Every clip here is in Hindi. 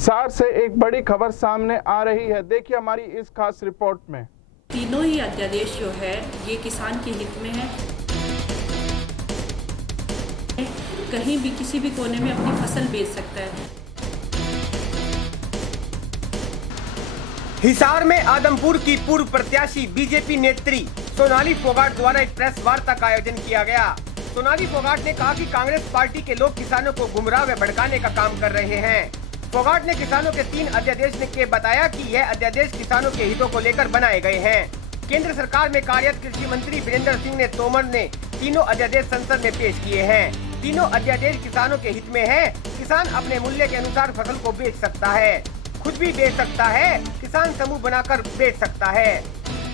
हिसार से एक बड़ी खबर सामने आ रही है। देखिए हमारी इस खास रिपोर्ट में। तीनों ही अध्यादेश जो है ये किसान के हित में है। कहीं भी किसी भी कोने में अपनी फसल बेच सकता है। हिसार में आदमपुर की पूर्व प्रत्याशी बीजेपी नेत्री सोनाली फोगाट द्वारा एक प्रेस वार्ता का आयोजन किया गया। सोनाली फोगाट ने कहा कि कांग्रेस पार्टी के लोग किसानों को गुमराह व भड़काने का काम कर रहे हैं। फोगाट ने किसानों के 3 अध्यादेश के बताया कि यह अध्यादेश किसानों के हितों को लेकर बनाए गए हैं। केंद्र सरकार में कार्यरत कृषि मंत्री वीरेंद्र सिंह तोमर ने तीनों अध्यादेश संसद में पेश किए हैं। तीनों अध्यादेश किसानों के हित में है। किसान अपने मूल्य के अनुसार फसल को बेच सकता है, खुद भी बेच सकता है, किसान समूह बनाकर बेच सकता है,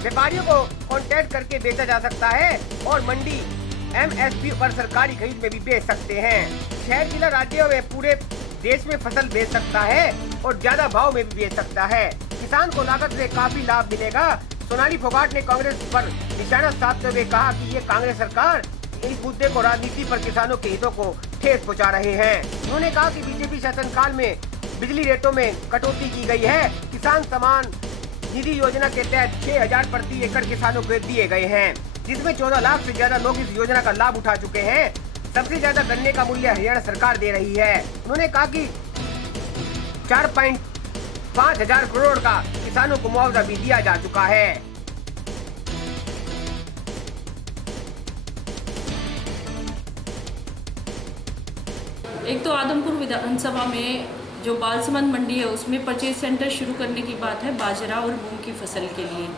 व्यापारियों को कॉन्टैक्ट करके बेचा जा सकता है और मंडी MSP पर सरकारी खरीद में भी बेच सकते हैं। शहर, जिला, राज्यों में पूरे देश में फसल बेच सकता है और ज्यादा भाव में भी बेच सकता है। किसान को लागत से काफी लाभ मिलेगा। सोनाली फोगाट ने कांग्रेस पर निशाना साधते हुए कहा कि ये कांग्रेस सरकार इस मुद्दे को राजनीति पर किसानों के हितों को ठेस पहुंचा रहे हैं। उन्होंने कहा कि बीजेपी शासनकाल में बिजली रेटों में कटौती की गई है। किसान सम्मान निधि योजना के तहत 6000 प्रति एकड़ किसानों को दिए गए हैं, जिसमें 14 लाख से ज्यादा लोग इस योजना का लाभ उठा चुके हैं। सबसे ज्यादा गन्ने का मूल्य हरियाणा सरकार दे रही है। उन्होंने कहा कि 4.5 हजार करोड़ का किसानों को मुआवजा भी दिया जा चुका है। एक तो आदमपुर विधानसभा में जो बालसमंद मंडी है उसमें परचेज सेंटर शुरू करने की बात है बाजरा और मूंग की फसल के लिए।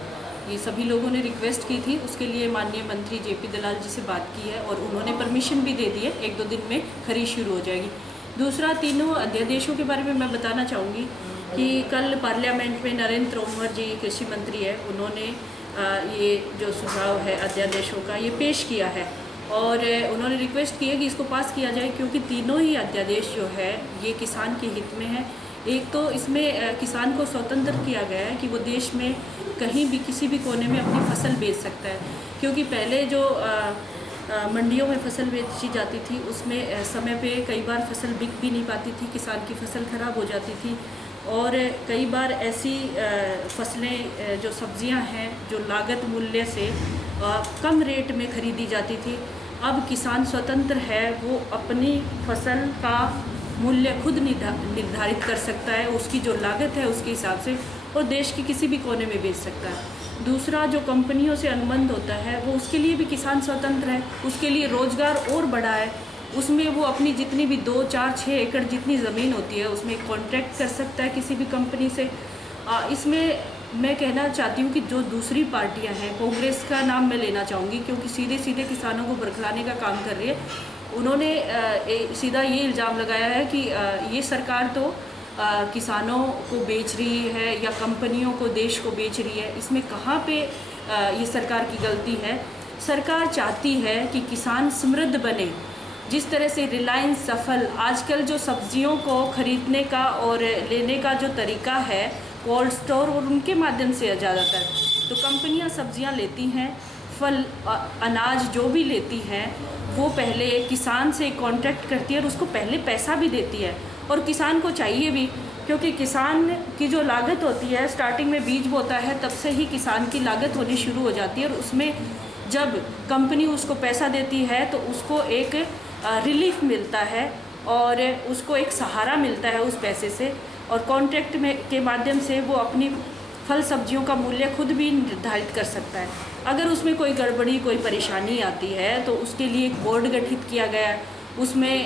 ये सभी लोगों ने रिक्वेस्ट की थी, उसके लिए माननीय मंत्री JP दलाल जी से बात की है और उन्होंने परमिशन भी दे दी है। 1-2 दिन में खरीद शुरू हो जाएगी। दूसरा, तीनों अध्यादेशों के बारे में मैं बताना चाहूँगी कि कल पार्लियामेंट में नरेंद्र तोमर जी कृषि मंत्री है, उन्होंने ये जो सुझाव है अध्यादेशों का ये पेश किया है और उन्होंने रिक्वेस्ट की है कि इसको पास किया जाए, क्योंकि तीनों ही अध्यादेश जो है ये किसान के हित में है। एक तो इसमें किसान को स्वतंत्र किया गया है कि वो देश में कहीं भी किसी भी कोने में अपनी फसल बेच सकता है, क्योंकि पहले जो मंडियों में फसल बेची जाती थी उसमें समय पे कई बार फसल बिक भी नहीं पाती थी, किसान की फसल खराब हो जाती थी और कई बार ऐसी फसलें जो सब्जियां हैं जो लागत मूल्य से कम रेट में खरीदी जाती थी। अब किसान स्वतंत्र है, वो अपनी फसल का मूल्य खुद निर्धारित कर सकता है, उसकी जो लागत है उसके हिसाब से, और देश के किसी भी कोने में बेच सकता है। दूसरा, जो कंपनियों से अनुबंध होता है वो उसके लिए भी किसान स्वतंत्र है, उसके लिए रोजगार और बड़ा है। उसमें वो अपनी जितनी भी 2, 4, 6 एकड़ जितनी ज़मीन होती है उसमें कॉन्ट्रैक्ट कर सकता है किसी भी कंपनी से। इसमें मैं कहना चाहती हूँ कि जो दूसरी पार्टियाँ हैं, कांग्रेस का नाम मैं लेना चाहूँगी क्योंकि सीधे सीधे किसानों को बरखलाने का काम कर रही है। उन्होंने सीधा ये इल्ज़ाम लगाया है कि ये सरकार तो किसानों को बेच रही है या कंपनियों को, देश को बेच रही है। इसमें कहाँ पे ये सरकार की गलती है? सरकार चाहती है कि किसान समृद्ध बने। जिस तरह से रिलायंस, सफल, आजकल जो सब्जियों को खरीदने का और लेने का जो तरीका है कोल्ड स्टोर और उनके माध्यम से ज़्यादातर तो कंपनियां सब्जियां लेती हैं, फल, अनाज जो भी लेती हैं वो पहले किसान से कॉन्ट्रैक्ट करती है और उसको पहले पैसा भी देती है और किसान को चाहिए भी, क्योंकि किसान की जो लागत होती है स्टार्टिंग में बीज बोता है तब से ही किसान की लागत होनी शुरू हो जाती है और उसमें जब कंपनी उसको पैसा देती है तो उसको एक रिलीफ मिलता है और उसको एक सहारा मिलता है उस पैसे से, और कॉन्ट्रैक्ट में के माध्यम से वो अपनी फल सब्जियों का मूल्य खुद भी निर्धारित कर सकता है। अगर उसमें कोई गड़बड़ी, कोई परेशानी आती है तो उसके लिए एक बोर्ड गठित किया गया है। उसमें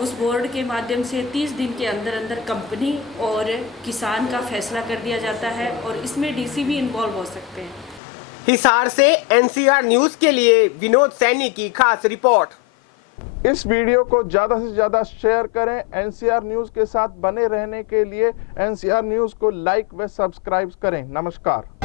उस बोर्ड के माध्यम से 30 दिन के अंदर अंदर कंपनी और किसान का फैसला कर दिया जाता है और इसमें DC भी इन्वॉल्व हो सकते हैं। हिसार से NCR न्यूज के लिए विनोद सैनी की खास रिपोर्ट। इस वीडियो को ज्यादा से ज्यादा शेयर करें। NCR न्यूज के साथ बने रहने के लिए NCR न्यूज को लाइक व सब्सक्राइब करें। नमस्कार।